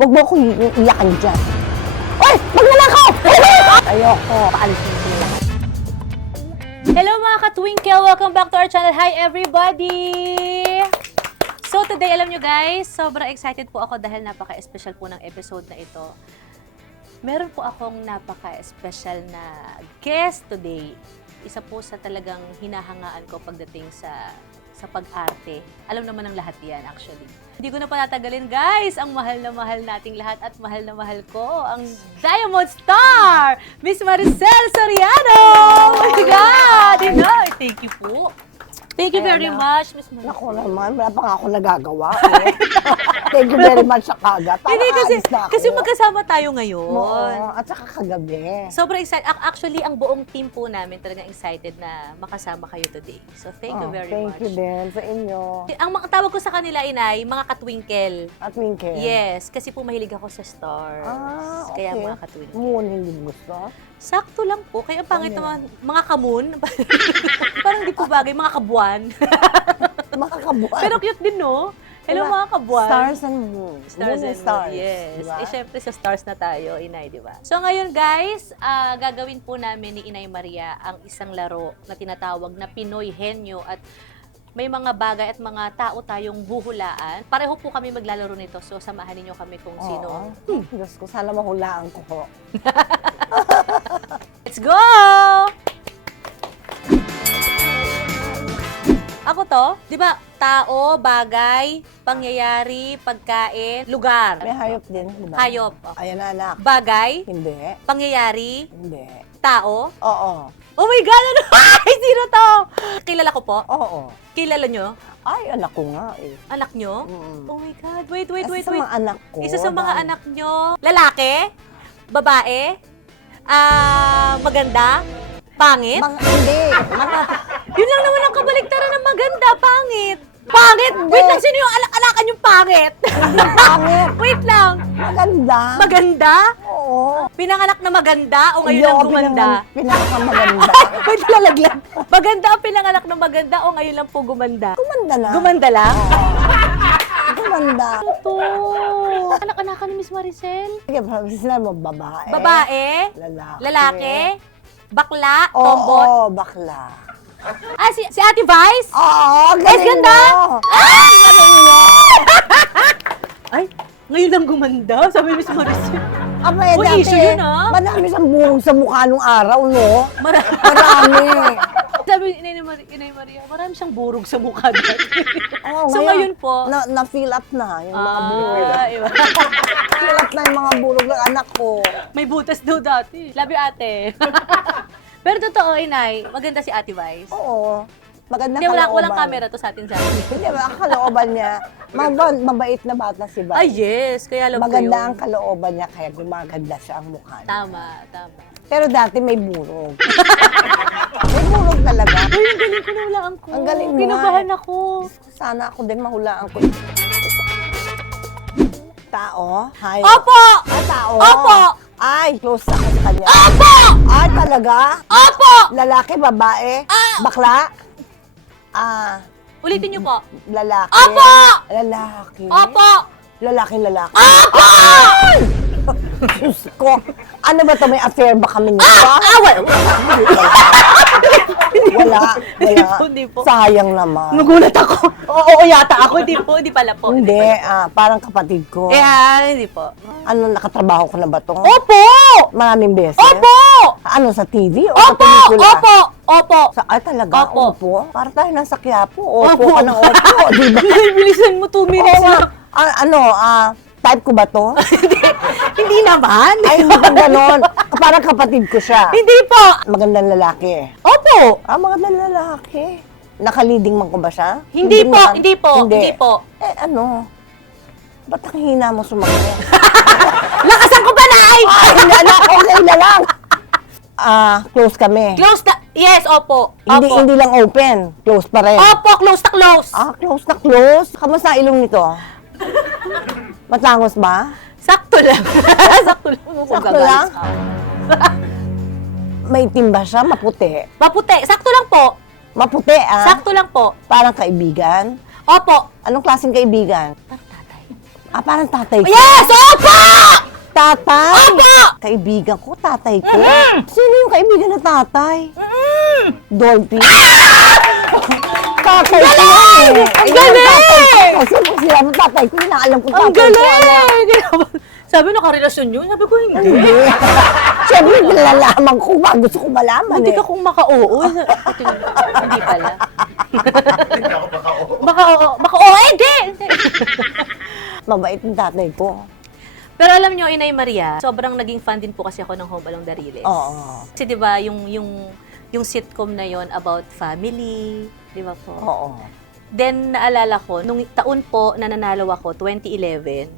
Huwag mo akong iyakan dyan. Uy! Magnanakaw! Ayoko. Paalisin mo lahat. Hello mga ka-twinkle! Welcome back to our channel. Hi everybody! So today, alam nyo guys, sobrang excited po ako dahil napaka-special po ng episode na ito. Meron po akong napaka-special na guest today. Isa po sa talagang hinahangaan ko pagdating sa pag-arte. Alam naman ng lahat yan actually. Hindi ko na panatagalin guys, ang mahal na mahal nating lahat at mahal na mahal ko, ang Diamond Star, Miss Maricel Soriano! Oh my God! Thank you po. Thank you very much, Miss Maricel. Naku naman, wala pa nga ako nagagawa. Eh. Thank you very much sa kagat. Hindi kasi magkasama tayo ngayon. Oo, at saka kagabi. Sobrang excited. Actually, ang buong team po namin talagang excited na makasama kayo today. So, thank you very much. Thank you din sa inyo. Ang mga tawag ko sa kanila, Inay, mga katwinkle. At Winkle. Yes, kasi po mahilig ako sa stars. Okay. Kaya mga katwinkle. Moon, hindi mo gusto? Sakto lang po. Kaya ang pangit naman, mga kamun. Parang di po bagay, mga kabuan. Makakabuan. Pero cute din, no? Hello, Diba? mga kabuan. Stars and moon. Stars Moon and stars. yes. Diba? Eh, syempre sa stars na tayo, Inay, di ba? So, ngayon, guys, gagawin po namin ni Inay Maria ang isang laro na tinatawag na Pinoy Henyo at may mga bagay at mga tao tayong huhulaan. Pareho po kami maglalaro nito, so samahan ninyo kami kung sino. Diyos ko, sana mahulaan ko po. Let's go! Ako to, di ba, tao, bagay, pangyayari, pagkain, lugar. May hayop din, di ba? Hayop. Okay. Ayan na, anak. Bagay, Hindi. pangyayari, Hindi. tao. Oo. Oh my God! Ano? Ay, sino to? Kilala ko po? Oo. Kilala nyo? Ay, anak ko nga eh. Anak nyo? Mm. Oh my God. Wait. Isa sa mga anak ko. Isa sa mga dahil- anak nyo. Lalaki? Babae? Maganda? Pangit? Hindi. Yun lang naman ang kabaligtaran ng maganda, pangit. Pangit? Wait lang, sino yung anak-anakan yung pangit? Pangit. Wait lang. Maganda. Maganda? Oo. Pinanganak na maganda o ngayon lang gumanda? Pinakamaganda. Wait, lalaglag. Maganda ang pinanganak na maganda o ngayon lang po gumanda? Gumanda na. Gumanda lang? Gumanda. Ito. Anak-anakan ni Miss Maricel? Sige, sinabi mo, babae. Babae? Lalaki. Lalaki? Bakla? Oo, Tomboy? bakla. Si Ate Vice? Oo, Guys, galing ganda! mo. Galing mo. Ay, ngayon lang gumanda, sabi ni Miss Maricel. Abay, Uy, dati, issue yun, ah. madami siyang burong sa mukha nung araw, no? Marami. Marami. Sabi ni Inay Maria, marami siyang burog sa mukha dati. Oo, So, ngayon po, Na-fill up na yung mga burog. iba. Fill up na yung mga burog ng anak ko. May butas daw dati. Love you, ate. Pero totoo, Inay, maganda si Ate Vice. Oo. Magandang Hindi, kalooban. walang camera to sa atin sa atin. Hindi, ang kalooban niya. Mabait na bata si Val. Ay, yes. Kaya alam ko yun. Maganda ang kalooban niya, kaya gumaganda siya ang mukha niya. Tama. Pero dati may burog. May burog talaga. Uy, ang galing ko nahulaan ko. Ang galing mo, Kinabahan ako. Sana ako din mahulaan ko. Tao? Hi. Opo! Tao? Opo! Ay, close ako sa kanya. Opo! Ay, talaga? Opo! Lalaki, babae? Bakla? Ulitin niyo po. Lalaki? Opo! Lalaki? Opo! Lalaki. Opo! Diyos ko. Ano ba to? May affair ba kami nito? Wala. Hindi po. Sayang naman. Nagulat ako. Oo, yata ako. Hindi pala po. Hindi, parang kapatid ko. Hindi po. Ano, nakatrabaho ko na ba to? Opo! Maraming beses? Opo! Ano, sa TV o sa Opo! pelikula? Opo! Ay, talaga? Opo. Para tayo nasa Quiapo. Opo ka ng opo, di ba? Bilisan mo 2 minutes Oo, na. Type ko ba to? Hindi naman. Ay, hindi ko ganon. Parang kapatid ko siya. Hindi po. Magandang lalaki. Opo. Magandang lalaki. Nakaliding man ko ba siya? Hindi po. naman. Hindi po. Ano? Ba't ang hina mo sumagot? Lakasan ko ba na ay? Hindi, okay na lang. Close kami. Close na. Yes, opo. Hindi lang open. Close pa rin. Opo, close na close. Close na close. Kamusta ang ilong nito? Matangos ba? Sakto lang. Sakto lang. Sakto lang? May itim ba siya? Maputi? Maputi. Sakto lang po. Maputi, Sakto lang po. Parang kaibigan? Opo. Anong klaseng kaibigan? Parang tatay. Parang tatay ko. Yes! Opo! Tatay! Opo! Kaibigan ko, tatay ko. Sino yung kaibigan ng tatay? Dolphy. Tatay ko yan eh. Ang galing! Kasi kung sila mo tatay ko, inaalam ko tatay Ang ko. galing! Sabi, nakarelasyon yun. Sabi ko, hindi. Hindi. Siyempre, nalalaman ko ba? Gusto ko malaman Hindi eh. ka kung maka-oo. Hindi pala. Maka-oo. Maka-oo. Hindi! Mabait yung tatay ko. Pero alam nyo, Inay Maria, sobrang naging fan din po kasi ako ng Home Along the Riles. Oo. Kasi di ba yung sitcom na yon about family, di ba po? Oo. Then, naalala ko, nung taon po na nanalo ako, 2011,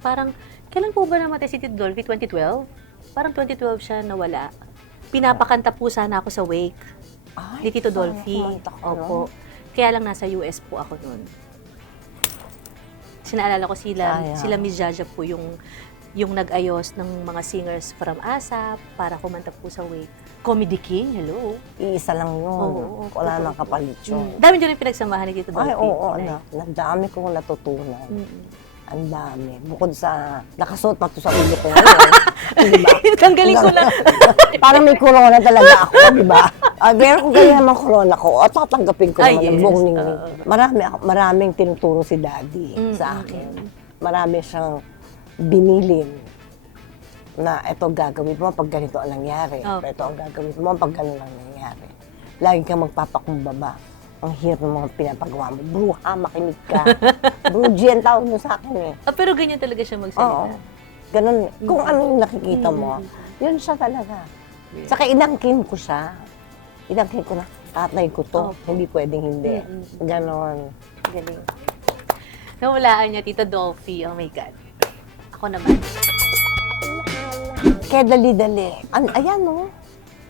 parang, kailan po ba namatay si Tito Dolphy? 2012? Parang 2012 siya nawala. Pinapakanta po sana ako sa wake ni Tito Dolphy. Opo. Kaya lang nasa US po ako noon. Sinaalala ko sila Miss Jaja po yung nag-ayos ng mga singers from ASAP para kumanta po sa wake. Comedy King, hello. Iisa lang yun. Oo, Wala nang kapalit yun. Dami dyan yung pinagsamahan ni Tito Dolphy. Ay, oo, anak. Ang dami kong natutunan. Ang dami. Bukod sa, nakasuot pa to sa ulo ko ngayon. Diba? Tanggalin ko lang. Parang may corona talaga ako, di ba? Meron kung ganyan naman corona ko, at tatanggapin ko Ay, naman yes. ng buong ningning. Maraming tinuturo si Daddy sa akin. Marami siyang binilin na ito gagawin mo pag ganito ang nangyari. Okay. Ito ang gagawin mo pag ganito ang nangyari. Lagi kang magpapakumbaba. Ang hirap ng mga pinapagawa mo. Bruha, makinig ka. Bruji ang tawag mo sa akin eh. Pero ganyan talaga siya magsalita. Oo. Ganun. Kung ano yung nakikita mo, yun siya talaga. Saka inangkin ko siya. Inangkin ko na, tatay ko to. Hindi pwedeng hindi. Ganon. Galing. Nawalaan niya, Tito Dolphy. Oh my God. Ako naman. Kaya dali-dali. Ayan no.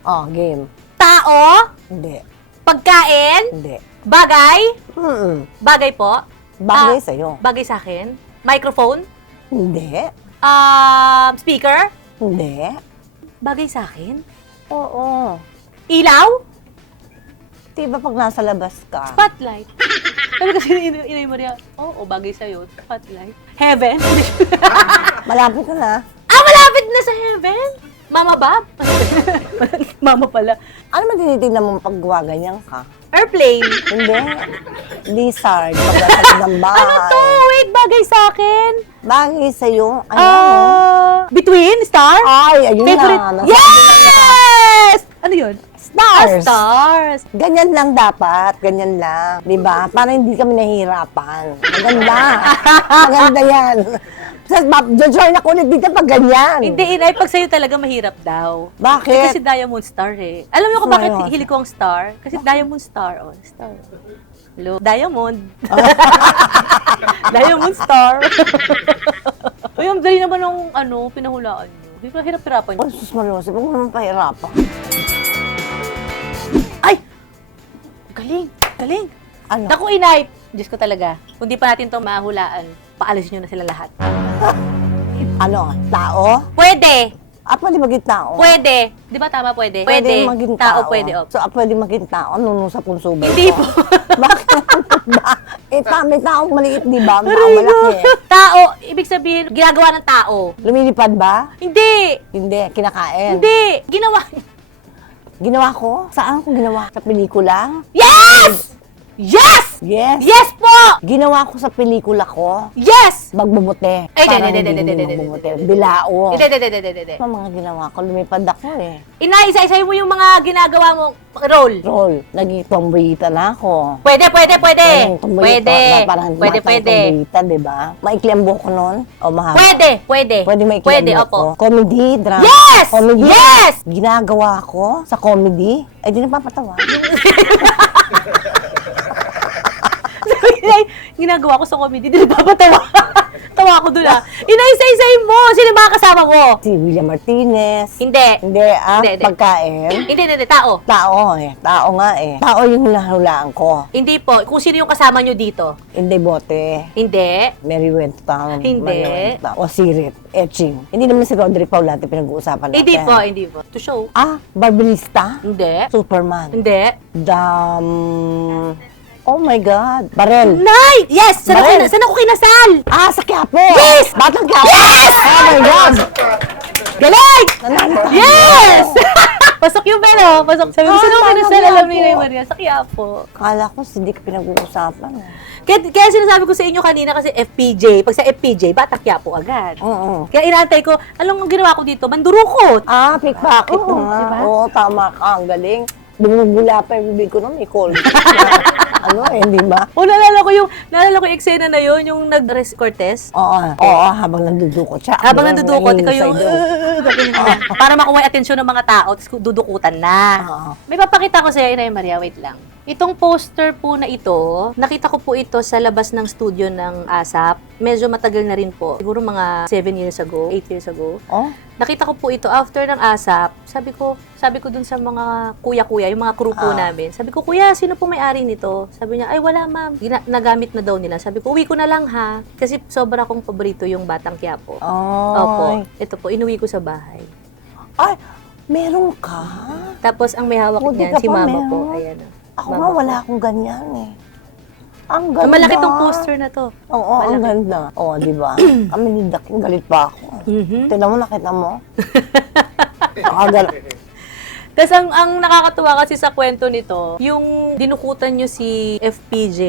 Oh, game. Tao? Hindi. Pagkain? Hindi. Bagay? Bagay po? Bagay sa'yo. Bagay sa akin? Microphone? Hindi. Speaker? Hindi. Bagay sa akin? Oo. Ilaw? Diba pag nasa labas ka? Spotlight. Sabi kasi ni Inay Maria, oo, bagay sa'yo. Spotlight. Heaven? Malapit ka na. Malapit na sa heaven? Mama Bob? Mama pala. Ano man tinitignan mo pag gumaganyan ka? Airplane? Hindi. Lizard. Pag nasa ng bahay. Ano to? Wait, bagay sa akin? Bagay sa'yo. Ayan. Between? Star? Ay, ayun Favorite? na. Yes! Ano yun? Stars. Stars. Ganyan lang dapat. Ganyan lang. Diba? Para hindi kami nahihirapan. Maganda. Maganda yan. Join ako ulit dito pag ganyan. Hindi, Inay, pag sa'yo talaga mahirap daw. Bakit? Kasi Diamond Star eh. Alam niyo kung bakit Ayun. hili ko ang star? Kasi Diamond Star. Oh, star. Hello? Diamond. Diamond Star. Uy, ang dali naman ng pinahulaan niyo. Hindi pa hirap-hirapan niyo. Oh, sus Mariosep, huwag mo naman pahirapan. Ay! Galing! Galing! Ano? Naku, Inay! Diyos ko talaga. Kung di pa natin ito mahulaan, paalisin niyo na sila lahat. Ano? Tao? Pwede! Pwede maging tao? Pwede! Di ba tama pwede? Pwede maging tao. Pwede. Oh. So, pwede maging tao? Ano sa punso ba Hindi ito? po. Bakit ba? May taong maliit, di ba? May taong malaki. Tao, ibig sabihin, ginagawa ng tao. Lumilipad ba? Hindi! Hindi. Kinakain? Hindi! Ginawa. Ginawa ko? Saan ko ginawa? Sa pelikula? Yes! Yes! Yes. Yes po! Ginawa ko sa pelikula ko. Yes! Magbubute. Ay, Parang hindi. magbubute. Bilao. Hindi. Ano mga ginawa ko? Lumipad ako eh. Inay, isa-isay mo yung mga ginagawa mo role. Role. Naging tomboyita na ako. Pwede. Parang tomboyita Pwede. na parang Pwede. batang tomboyita, di ba? Maikli ang buhok ko nun? O mahaba? Pwede. Pwede maikli Pwede, ang buhok opo. ko? Comedy, drama? Yes! Comedy? Yes! Ginagawa ko sa comedy? Ay, di napapatawa. Inay, ginagawa ko sa comedy, di napapatawa. Tawa ako doon Inay, isa-isay mo. Sino yung mga kasama mo? Si William Martinez. Hindi. Hindi, Hindi. pagkain. Hindi, tao. Tao eh. Tao nga eh. Tao yung hinahulaan ko. Hindi po. Kung sino yung kasama nyo dito. Hindi bote. Hindi. Mary went to town. Hindi. Maria went to town. O sirit. Etching. Hindi naman si Roderick Paulate pinag-uusapan natin. Hindi po. To show. Barbarista? Hindi. Superman? Hindi. Oh my God. Barel. Nay! Yes! Barel. Saan ako kinasal? Sa Quiapo. Yes! Batang Quiapo. Yes! Oh my God. Galing! Nanalo tayo. Yes! Pasok yung bell, Pasok. Sabi ko, saan ako kinasal? Quiapo. Alam ni Nay Maria, sa Quiapo. Kala ko hindi ka pinag-uusapan. Kaya sinasabi ko sa inyo kanina kasi FPJ. Pag sa FPJ, Batang Quiapo agad. Oo. Kaya inaantay ko, anong ginawa ko dito? Mandurukot. Pickpocket Oo, nga. diba? Oo, tama ka. Ang galing. Bumubula pa yung bibig ko na may call. Di ba? Naalala ko yung eksena na yun, yung nag-res Cortez. Oo, habang nandudukot siya. Habang nandudukot, ikaw yung, Nangingisay daw. para makuha yung atensyon ng mga tao, tapos dudukutan na. Oo. May papakita ko sa iyo, Inay Maria, wait lang. Itong poster po na ito, nakita ko po ito sa labas ng studio ng ASAP. Medyo matagal na rin po. Siguro mga 7 years ago, 8 years ago. Oh? Nakita ko po ito after ng ASAP. Sabi ko dun sa mga kuya-kuya, yung mga crew po namin. Sabi ko, kuya, sino po may-ari nito? Sabi niya, ay wala ma'am. Nagamit na daw nila. Sabi ko, uwi ko na lang ha. Kasi sobra kong paborito yung Batang Quiapo. Opo. Ito po, inuwi ko sa bahay. Ay, meron ka? Tapos ang may hawak Buti niyan, ka si pa, mama po. meron. Ayan. Ako nga, wala akong ganyan eh. Ang ganda. Malaki tong poster na to. Oo, ang ganda. Oo, di ba? Kami ni Daking galit pa ako. Tignan mo, nakita mo? Tapos ang nakakatuwa kasi sa kwento nito, yung dinukutan nyo si FPJ,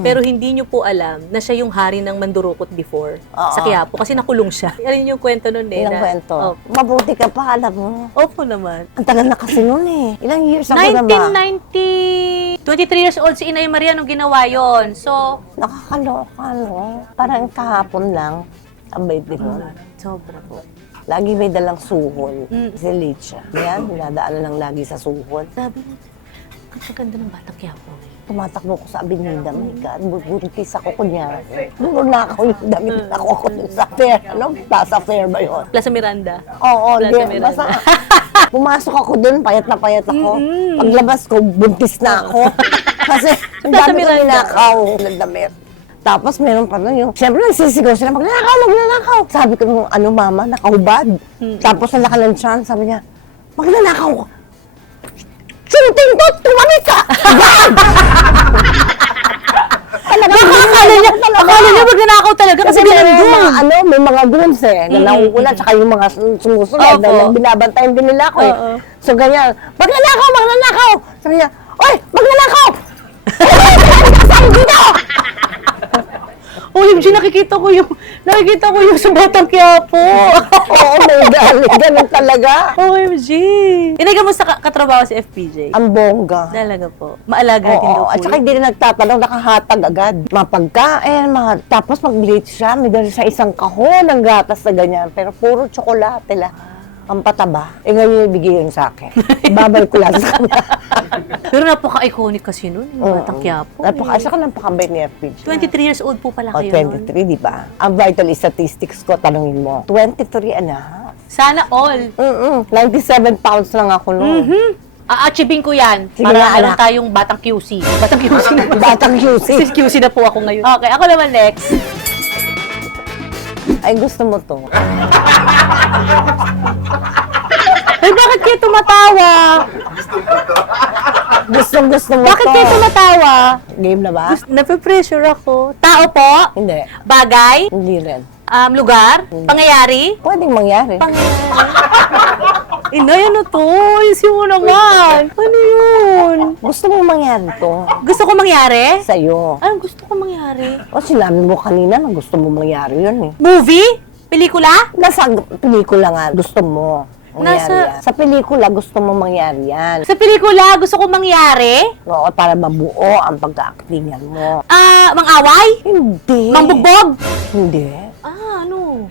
pero hindi nyo po alam na siya yung hari ng Mandurukot before sa Quiapo kasi nakulong siya. Yan yung kwento nun eh. Ilang kwento? Mabuti ka pa, alam mo. Opo naman. Ang tagal na kasi nun eh. Ilang years ako na ba? 1990. 23 years old si Inay Maria nung ginawa yon. So, Nakakaloka, no? Parang kahapon lang, ang bait din mo. sobra po. Lagi may dalang suhol. Si Licha. Yan, dinadaanan lang lagi sa suhol. Sabi niya, ang ganda ng Batang Quiapo. Tumatakbo ko sa Avenida, my God, buntis ako kunyari. Doon na ako yung damit ako sa fair. Plaza Fair ba yun? Plaza Miranda. Oo, Plaza di, Miranda. basta pumasok ako doon, payat na payat ako. Paglabas ko, buntis na ako. Kasi ang Plaza dami ko Miranda. ninakaw ng damit. Tapos meron pa nun yung, siyempre nagsisigaw sila, magnanakaw. Sabi ko nung, mama, nakahubad. Tapos nalaka ng tiyan, sabi niya, magnanakaw ko. Shooting ko, tumamit ka! Akala niya magnanakaw talaga kasi Kasi may nandun. mga, may mga grooms na nauulan, tsaka yung mga sumusunod, na binabantayan din nila ako eh. So ganyan, magnanakaw! Sabi niya, oy, magnanakaw! Sabi dito! OMG, nakikita ko yung sa Batang Quiapo. Oo, may ganun talaga. OMG. Inay, kamusta katrabaho si FPJ? Ang bongga. Talaga po. Maalaga din daw Oo, po at saka yun. hindi rin nagtatanong, nakahatag agad. Mapagkain, tapos mag-late siya, may dala sa isang kahon ng gatas na ganyan, pero puro tsokolate lang. Ang pataba. Ngayon ibigay yun sa akin. Babal ko lang sa kanya. Pero napaka-iconic kasi nun, yung Batang Quiapo. Saka napakabait ni FPJ. 23 years old po pala O, kayo 23, di ba? Ang vital statistics ko, tanungin mo. 23 and a half. Sana all. 97 pounds lang ako noon. A-achieving ko yan. Sige Para nga, meron anak. tayong Batang QC. Batang QC na. Batang QC. QC na po ako ngayon. Okay, ako naman next. Ay, gusto mo to. Ay, bakit kayo tumatawa? Gusto mo Bakit to. kayo tumatawa? Game na ba? Nape-pressure ako. Tao po? Hindi. Bagay? Hindi rin. Lugar? Pangyayari? Pwedeng mangyari. Inay, ano to? Ayusin mo naman. Ano yun? Gusto mo mangyari to Gusto ko mangyari? sa'yo. Anong gusto ko mangyari? O sinabi mo kanina na gusto mo mangyari yun eh. Movie? Pelikula? Nasa pelikula nga gusto mo mangyari Nasa- yan. Sa pelikula gusto mo mangyari yan. Sa pelikula, gusto ko mangyari? Oo, para mabuo ang pagka-actingan mo. Mang-away? Hindi. Mangbugbog? Hindi. Ano?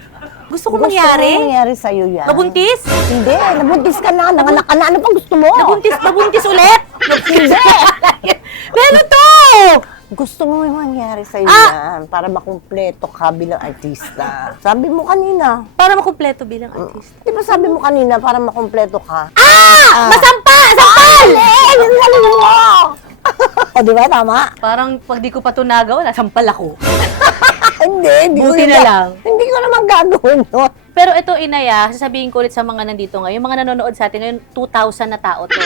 Gusto ko Gusto mangyari? mo mangyari sa'yo yan. Mabuntis? Hindi, nabuntis ka na, nanganak ka na. Ano pang gusto mo? Nabuntis ulit? Hindi. Ano to? Gusto mo mangyari sa'yo Ah! yan para makumpleto ka bilang artista. Sabi mo kanina. Para makumpleto bilang artista. Di ba sabi mo kanina para makumpleto ka? Masampa! Sampal! Yung galing mo! O, di ba? Tama? Parang pag di ko pa ito nagawa, nasampal ako. Hindi. Buti ko na lang. Hindi ko naman gagawin nun. Pero ito, Inaya, sasabihin ko ulit sa mga nandito ngayon, yung mga nanonood sa atin ngayon, 2,000 na tao to.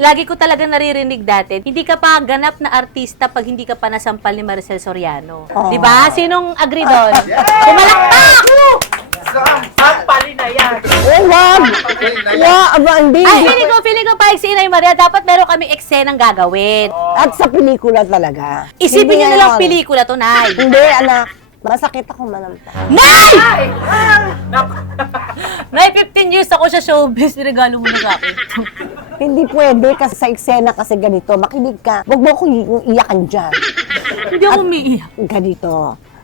Lagi ko talaga naririnig dati, hindi ka pa ganap na artista pag hindi ka pa nasampal ni Maricel Soriano. Oh. Di ba? Sinong agree doon? Pumalakpak! Sampalin na yan. Oh, wag! Aba, hindi. Ay, feeling ko pa si Inay Maria, dapat meron kaming eksenang gagawin. At sa pelikula talaga. Isipin Hindi nyo na lang ngayon. pelikula to, Nay. Hindi, anak. Masakit ako manamta. Nay! Nay, 15 years ako sa showbiz, regalo mo na sa akin. Hindi pwede kasi sa eksena kasi ganito. Makinig ka. Huwag mo akong iyakan dyan. Hindi ako umiiyak. Ganito.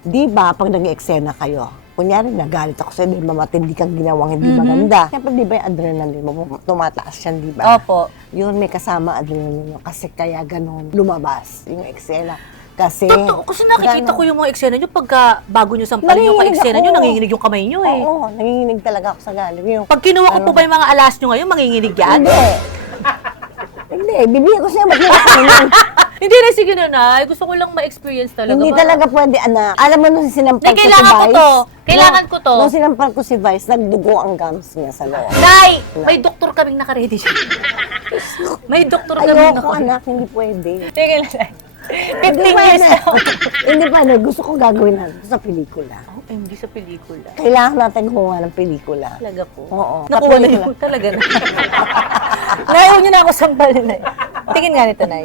Di ba, pag nag-eksena kayo, kunyari, nagalit ako sa'yo, di ba matindi kang ginawang hindi maganda. Siyempre, di ba yung adrenaline mo, tumataas yan, di ba? Opo. Yun, may kasama adrenaline mo. Kasi kaya ganon, lumabas yung eksena. Kasi, Totoo, kasi nakikita ko yung mga eksena nyo pagka bago nyo sampalin yung Nanginginig ka-eksena nyo, ako. nanginginig yung kamay nyo eh. oo, nanginginig talaga ako sa galing. Yung, Pag kinuha ko po ba yung mga alas nyo ngayon, manginginig yan? hindi. Hindi, bibigyan ko siya magkakainin. Hindi na, sige na, Nay. Gusto ko lang ma-experience talaga. Hindi talaga pwede, anak. Alam mo nung sinampal Nay, ko si kailangan ko Vice? to. Kailangan ko to. Nung sinampal ko si Vice, nagdugo ang gums niya sa loob. Nay, may doktor kaming nakaredy siya. May doktor kaming Ayoko, nakaredy. anak, hindi pwede. Sige lang, Nay. 15 Hindi years pwede. na ako. Hindi pwede. Gusto ko gagawin natin sa pelikula. Ay, hindi sa pelikula. Kailangan natin gumawa ng pelikula. Talaga po. Oo. Nakuha na Pelikula. yun. Talaga na. Nayaw niyo na ako sampalin, Nay. Tingin nga nito, Nay.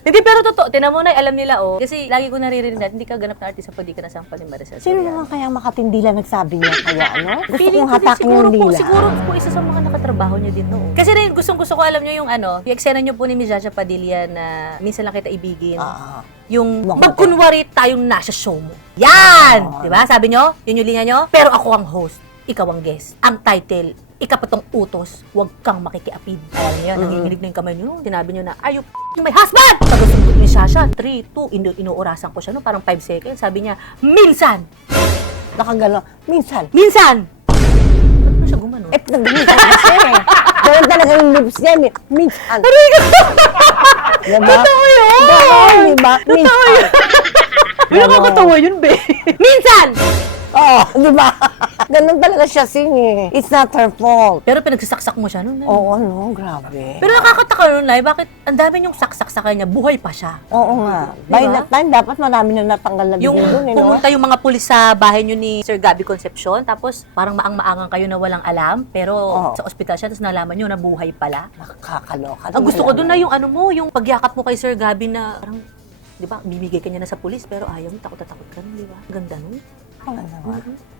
Hindi, pero totoo. Tinan mo, Nay, alam nila, oh. Kasi lagi ko naririnig na, hindi ka ganap na artista pag di ka nasampal ni Maricel Sino Soriano. naman kaya makatindi lang nagsabi niya kaya, ano? Gusto Feeling kong ko din hatakin siguro yung po, dila. siguro po isa sa mga nakatrabaho niyo din noon. Kasi rin, gustong-gusto ko alam niyo yung ano, yung eksena niyo po ni Miss Jaja Padilla na minsan lang kita ibigin. Ah, Yung Bakit? magkunwari tayong nasa show mo. Yan! Ah. Di ba? Sabi nyo, yun yung linya nyo. Pero ako ang host, ikaw ang guest. Ang title, ikapatong utos, huwag kang makikiapid. Alam niyo, nanginginig na yung kamay niyo. Tinabi niyo na, are you my husband? Pagkasunod ni Shasha, 3, 2, inuurasan ko siya, no? Parang 5 seconds. Sabi niya, minsan! nakagano. Minsan. Minsan! Ba't mo siya gumano? Nagminsan kasi eh. Ganun talaga yung lips niya. Minsan. Diba? Totoo yun! Oo, diba? Minsan. Nakakatawa yun, be. Minsan! Oo, diba? Ganun talaga siya sing eh. It's not her fault. Pero pinagsasaksak mo siya nun. Oo, no, grabe. Pero nakakataka nun, Nay, bakit ang dami niyong saksak sa kanya, buhay pa siya? Oo nga. Diba? By that time, dapat marami na natanggal na Yung bigay doon, eh, no? pumunta yung mga pulis sa bahay niyo ni Sir Gabby Concepcion, tapos parang maang-maangan kayo na walang alam, pero Oo. sa ospital siya, tapos nalaman niyo na buhay pala. Nakakaloka. Ang gusto ko doon na yung ano mo, yung pagyakap mo kay Sir Gabby na parang, di ba, bibigay ka niya na sa pulis, pero ayaw mo, takot na takot ka nun, di ba? Ang ganda nun.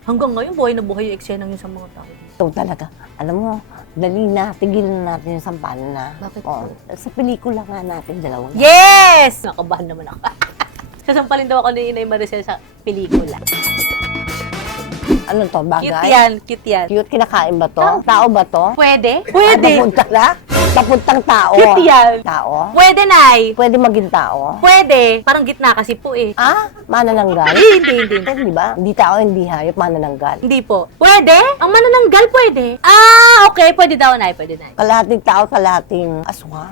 Hanggang ngayon, buhay na buhay yung eksena yun sa mga tao. Ito talaga. Alam mo, dali na, tigilan na natin yung sampalan na. Bakit Oo. Sa pelikula nga natin, dalawang. Yes! Nakabahan naman ako. Sasampalin daw ako ni Inay Maricel sa pelikula. Ano to, bagay? Cute yan, cute yan. Cute, kinakain ba to? Tao ba to? Pwede? Ay, Pwede. papunta na? Papuntang tao. Cute yan. Tao? Pwede, Nay. Pwede maging tao? Pwede. Parang gitna kasi po eh. Ah? Manananggal? Hindi. Hindi ba? Hindi tao, hindi hayop, manananggal. Hindi po. Pwede? Ang manananggal pwede. Ah, okay. Pwede daw, Nay. Pwede, Nay. Kalahating tao, kalahating aswang.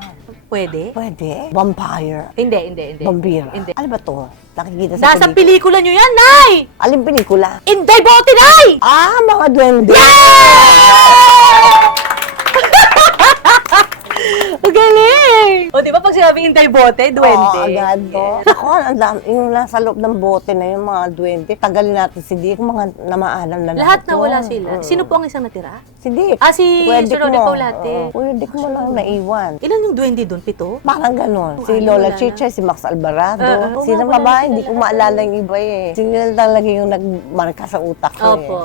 Pwede? Pwede. Vampire. Hindi. Vampira. Hindi. Ano ba to? Nakikita sa Nasa pelikula. pelikula nyo yan, Nay! Aling pelikula? Inday Bote, Nay! Ah, mga duwende. Ang galing! O, di ba pag sinabi Inday Bote, duwende? Oo, agad to. Ako, yung nasa loob ng bote na yung mga duwende, tagalin natin si Dick, mga namaalam na Lahat yun. nawala sila. Sino po ang isang natira? Si Dick. Ah, si Kuya Sir Dick Rodel mo. Paulate. Oo, Kuya Dick mo lang naiwan. Ilan yung duwende doon? 7? Parang ganon. Si Ay, Lola wala na. Chicha, si Max Alvarado. Oo, Sino wala ba? na Hindi sila ko maalala yung iba eh. Sila talaga yung nagmarka sa utak ko eh. Opo.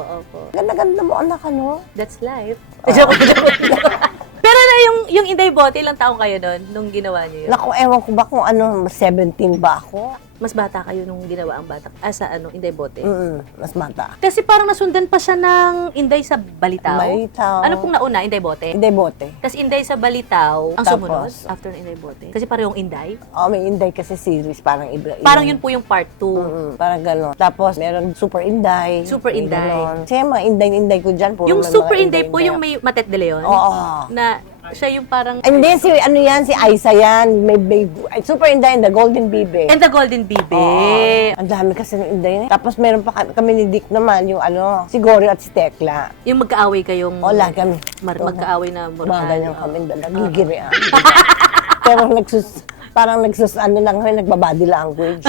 Ganda-ganda mo anak, ano? That's life. Joke. Pero na yung Inday Bote, ilang taong kayo doon nung ginawa niyo yun? Naku, ewan ko ba kung ano, 17 ba ako? Mas bata kayo nung ginawa ang bata. Sa Inday Bote. Mas mata. Kasi parang nasundan pa siya ng Inday sa Balitaw. Balitaw. Ano pong nauna? Inday Bote? Hindi bote. Tapos Inday sa Balitaw, ang Tapos? sumunod after ng Inday Bote. Kasi parehong Inday. Oh, may Inday kasi series, parang iba. Parang yun po yung part 2. Parang gano'n. Tapos, meron Super Inday. Super Inday. Ganon. Kasi yung mga Inday ko dyan, puro Yung may Super mga Inday po Inday. yung may Matet de Leon. Oo. Na Siya yung parang... Hindi, ano yan, si Aiza yan. May Super Inday and the Golden Bibe. And the Golden Bibe. Oo. Ang dami kasi ng Inday. Tapos meron pa kami ni Dick naman, yung si Gory at si Tekla. Yung magkaaway kayong... Wala kami. Magkaaway na mortal. Mga ganyan kami, nagigirian. Pero parang lang kami, nagbabody language.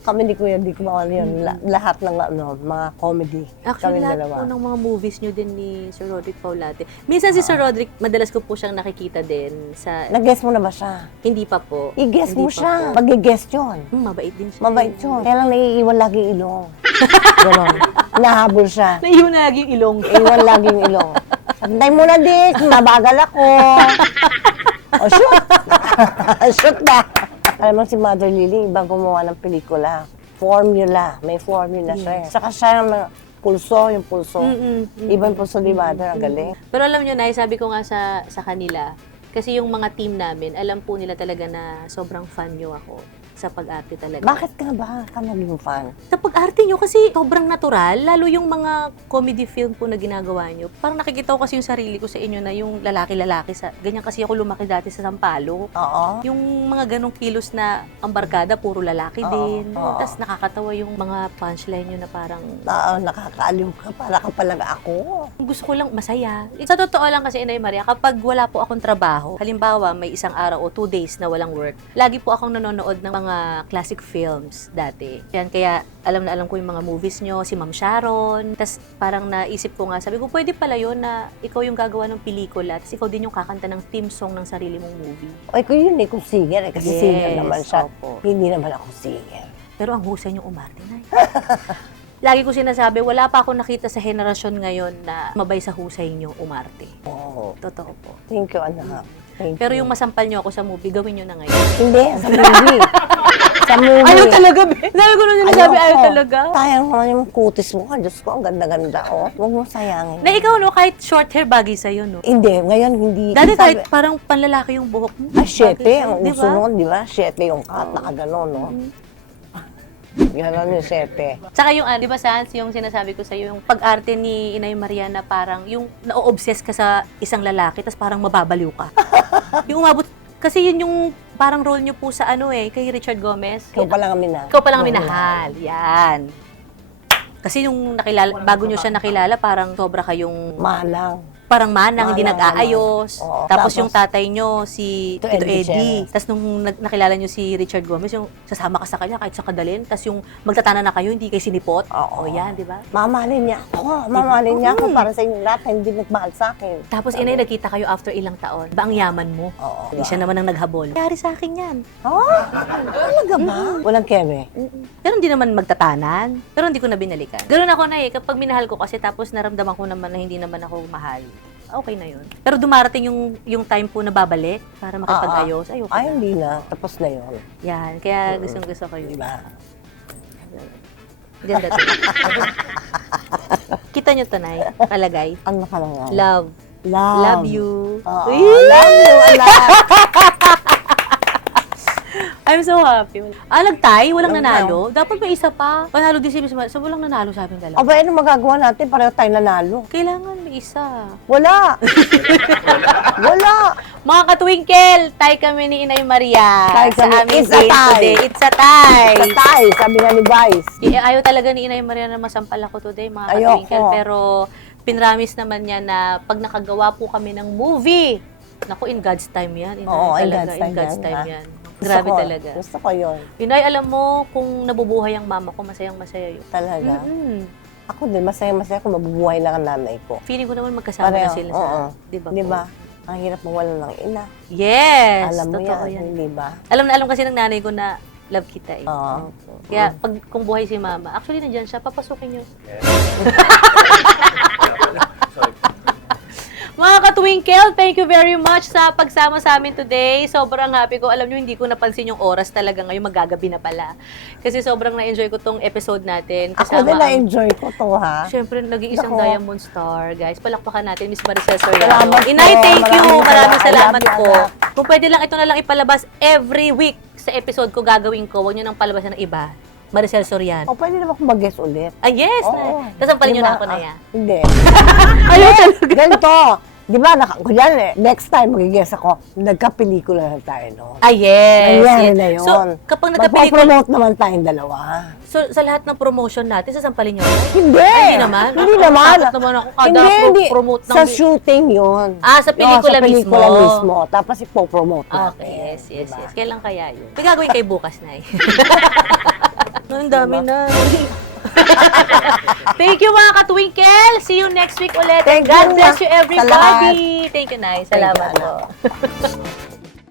Kami ni Kuya Dick, yun, lahat ng mga comedy. Actually, kami lahat dalawa. po ng mga movies nyo din ni Sir Roderick Paulate. Minsan si Sir Roderick, madalas ko po siyang nakikita din sa... Nag-guess mo na ba siya? Hindi pa po. I-guess Hindi mo pa siya. po. Mag-guess yun. Mabait din siya. Mabait yun. Kaya lang naiiwan lagi yung ilong. Ganon. Nahabol siya. Naiwan na lagi yung ilong. Iwan lagi yung ilong. Santay mo na, Dick. Mabagal ako. O, shoot. Shoot na. Alam mo si Mother Lily, ibang gumawa ng pelikula. Formula. May formula siya. Saka siya yung pulso, yung pulso. Ibang pulso ni Mother, ang galing. Pero alam nyo, Nay, sabi ko nga sa kanila, kasi yung mga team namin, alam po nila talaga na sobrang fan nyo ako sa pag-arte talaga. Bakit ka ba naging fan? Sa pag-arte nyo, kasi sobrang natural, lalo yung mga comedy film po na ginagawa nyo. Parang nakikita ko kasi yung sarili ko sa inyo na yung lalaki-lalaki. Ganyan kasi ako lumaki dati sa Sampalo. Oo. Yung mga ganong kilos na ang barkada, puro lalaki din. Tapos nakakatawa yung mga punchline nyo na parang... Nakakaaliw ka, para ka palang ako. Gusto ko lang masaya. Sa totoo lang kasi, Inay Maria, kapag wala po akong trabaho, halimbawa may isang araw o 2 days na walang work, lagi po akong nanonood ng mga classic films dati. Yan, kaya alam na alam ko yung mga movies nyo, si Ma'am Sharon. Tapos parang naisip ko nga, sabi ko, pwede pala yun na ikaw yung gagawa ng pelikula, tapos ikaw din yung kakanta ng theme song ng sarili mong movie. Ay, ko yun kung singer kasi Yes, singer naman siya. opo. Hindi naman ako singer. Pero ang husay niyong umarte, Nay. Lagi ko sinasabi, wala pa ako nakita sa henerasyon ngayon na mabay sa husay niyo umarte. Oo. Totoo po. Thank you, anak. Thank Pero you. yung masampal niyo ako sa movie, gawin niyo na ngayon. Hindi, sa movie. Sa movie. Ayaw talaga, be. Sabi ko na sinasabi, ayaw talaga. Sayang naman yung kutis mo. Diyos ko, ang ganda-ganda. Oh. Huwag mo sayangin. Na ikaw, no, kahit short hair, bagay sa'yo, no? Hindi, ngayon hindi. Dati Sabi- kahit parang panlalaki yung buhok mo. Ah, 7 ang Di uso ba? noon, di ba? 7 yung cut, nakaganon, no? Ganon yung 7. Tsaka yung, di ba, Sans, yung sinasabi ko sa'yo, yung pag-arte ni Inay Maria na parang, yung na-obsess ka sa isang lalaki, tapos parang mababaliw ka. Yung umabot, kasi yun yung parang role niyo po sa kay Richard Gomez. Ikaw pa lang ang minahal. Ikaw palang minahal. Yan. Kasi yung nakilala, bago nyo siya nakilala, parang sobra kayong Malang. parang manang, hindi Manang, nag-aayos. Oo, Tapos tapos yung tatay nyo, si Tito Tito Eddie Eddie. Sierra. Tapos nung nakilala nyo si Richard Gomez, yung sasama ka sa kanya kahit sa kadalin. Tapos yung magtatana na kayo, hindi kayo sinipot. Oo. O yan, di ba? Mamahalin niya ako. Mamahalin niya ako para sa inyo lahat na hindi nagmahal sa akin. Tapos Inay, nagkita kayo after ilang taon. Ba ang yaman mo? Oo. Hindi siya naman ang naghabol. Kayari sa akin yan. Oh, talaga ba? Walang keme. Pero hindi naman magtatanan. Pero hindi ko na binalikan. Ganun ako na kapag minahal ko kasi tapos naramdaman ko naman na hindi naman ako mahal. Okay na yun. Pero dumarating yung time po na babalik para makipag-ayos. Ayoko Ay, na. hindi na. Tapos na yun. Yan. Kaya gusto ko yun. Diba? Ganda to. Kita nyo to, Nay. Palagay. Ano ka lang yan? Love. Love. Love you. Oo. Uy! Love you, anak. I'm so happy. Nagtay? Walang Walang nanalo? Dapat may isa pa. Panalo din si Miss Mar. So, walang nanalo sa aming dalawa. Aba, ano magagawa natin? Pareho tayo nanalo. Kailangan may isa. Wala. Wala. Mga katwinkle, tay kami ni Inay Maria. Tay sa kami. aming It's a game tie. today. It's a tie. Sa tayo, sabi nga ni Vice. Ayaw talaga ni Inay Maria na masampal ako today, mga Ayoko. katwinkle. Pero pinramis naman niya na pag nakagawa po kami ng movie, naku, in God's time yan. Oo, in Talaga, God's time yan, ha? yan. Grabe Gusto ko. talaga. Gusto ko yun. Inay, alam mo, kung nabubuhay ang mama ko, masayang-masaya yun. Talaga. Mm-mm. Ako din, masaya-masaya kung mabubuhay lang ang nanay ko. Feeling ko naman magkasama na sila sa, oo. di ba? Di po? ba? Ang hirap mawala ng ina. Yes! Alam mo totoo yan, hindi ba? Alam na alam kasi ng nanay ko na love kita eh. Oo. Kaya pag kung buhay si mama, actually nandyan siya, papasukin niyo. Mga katwinkle, thank you very much sa pagsama sa amin today. Sobrang happy ko. Alam niyo, hindi ko napansin yung oras talaga ngayon, magagabi na pala. Kasi sobrang na-enjoy ko tong episode natin. Ako din na-enjoy ko to, ha? Siyempre, nag-iisang Nako. Diamond Star, guys. Palakpakan natin, Miss Maricel Soriano. Salamat Inay, po. thank you. Maraming Maraming salamat salamat. po. Kung pwede lang, ito na lang ipalabas every week sa episode ko gagawin ko. Huwag niyo nang palabasan ng iba. Maricel Soriano. O, pwede naman akong mag-guess ulit. Ah, yes. Oo. Tapos ang niyo Diba? na ako na yan. Hindi. Ayaw talaga. Ganito. Di ba, kunyari, next time magigess ako, nagka-pelikula na tayo noon. Ah, yes. Nangyari yes. na yun. So, kapag nagka-pelikula, Magpo-promote naman tayong dalawa. so, sa lahat ng promotion natin, sasampalin nyo? Hindi. Ay, hindi naman? Hindi naman. Takot naman ako kada promote ng... Sa shooting yun. Ah, sa pelikula Sa pelikula mismo. mismo. Tapos ipopromote natin. Okay, yes, yes, Diba? yes. Kailan kaya yun? May gagawin kayo bukas, Nay. Ang dami na. Thank you mga ka-twinkle. See you next week ulit. Thank God you, bless you sa lahat. everybody. Thank you, Nay. Thank you, Salamat anak. po.